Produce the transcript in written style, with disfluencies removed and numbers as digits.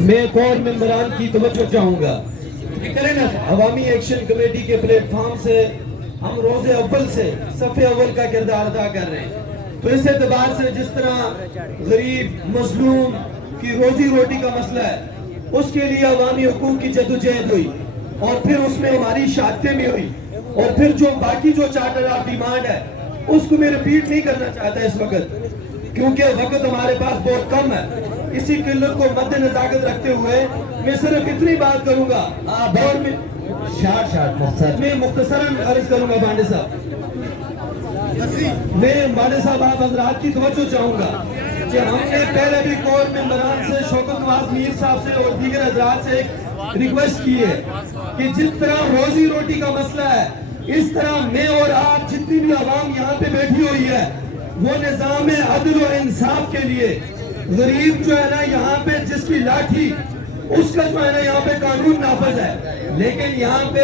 میں کور ممبران کی توجہ چاہوں گا. عوامی ایکشن کمیٹی کے پلیٹ فارم سے ہم روز اول سے صف اول کا کردار ادا کر رہے ہیں. تو اس اعتبار سے جس طرح غریب مظلوم کی روزی روٹی کا مسئلہ ہے، اس کے لیے عوامی حقوق کی جدوجہد ہوئی، اور پھر اس میں ہماری شہادتیں بھی ہوئی، اور پھر جو باقی جو چارٹر آف ڈیمانڈ ہے اس کو میں ریپیٹ نہیں کرنا چاہتا اس وقت، کیونکہ وقت ہمارے پاس بہت کم ہے. اسی قلت کو مد نظر رکھتے ہوئے میں صرف اتنی بات کروں گا، اور میں مختصراً عرض کروں گا. بانڈے صاحب، میں بانڈے صاحب آپ حضرات کی توجہ چاہوں گا کہ ہم نے پہلے بھی کور ممبران سے، شوکت نواز میر صاحب سے اور دیگر حضرات سے ایک ریکویسٹ کی ہے کہ جس طرح روزی روٹی کا مسئلہ ہے، اس طرح میں اور آپ جتنی بھی عوام یہاں پہ بیٹھی ہوئی ہے، وہ نظام عدل و انصاف کے لیے غریب جو ہے نا یہاں پہ جس کی لاٹھی، اس کا جو ہے نا یہاں پہ قانون نافذ ہے، لیکن یہاں پہ